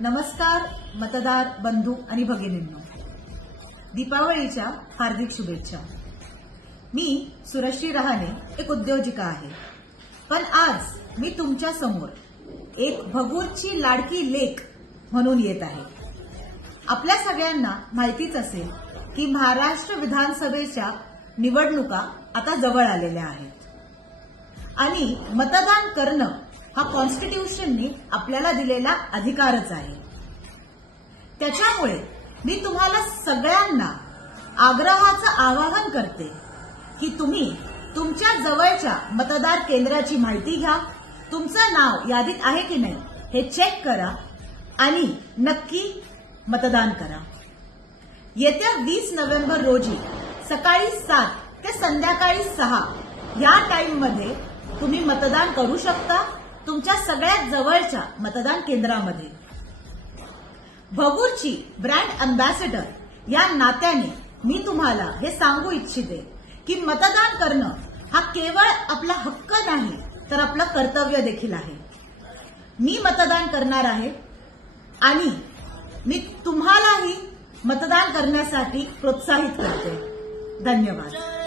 नमस्कार मतदार बंधू आणि भगिनींनो, दीपावलीच्या हार्दिक शुभेच्छा। मी सुरश्री रहाणे एक उद्योजिका आहे, पण आज मी तुमच्या समोर एक भगूरची लाडकी लेक म्हणून येत आहे। आपल्या सगळ्यांना माहितीच असेल की महाराष्ट्र विधानसभेच्या निवडणुका आता जवळ आलेल्या आहेत आणि मतदान करणं हा कॉन्स्टिट्यूशननी आपल्याला दिलेला अधिकारच आहे। त्याच्यामुळे मी तुम्हाला सगळ्यांना आग्रहाचं आवाहन करते की तुम्ही तुमच्या जवळच्या मतदार केंद्राची माहिती घ्या, तुमचं नाव यादीत आहे की नाही हे चेक करा आणि नक्की मतदान करा। येत्या 20 नोव्हेंबर रोजी सकाळी 7 ते संध्याकाळी 6 या टाइममध्ये तुम्ही मतदान करू शकता तुमच्या सगळ्यात जवळच्या मतदान केंद्रामध्ये। भगूरची ब्रँड अँबॅसेडर या नात्याने मी तुम्हाला हे सांगू इच्छिते की मतदान करणं हा केवळ आपला हक्क नाही तर आपलं कर्तव्य देखील आहे। मी मतदान करणार आहे आणि मी तुम्हालाही मतदान करण्यासाठी प्रोत्साहित करते। धन्यवाद।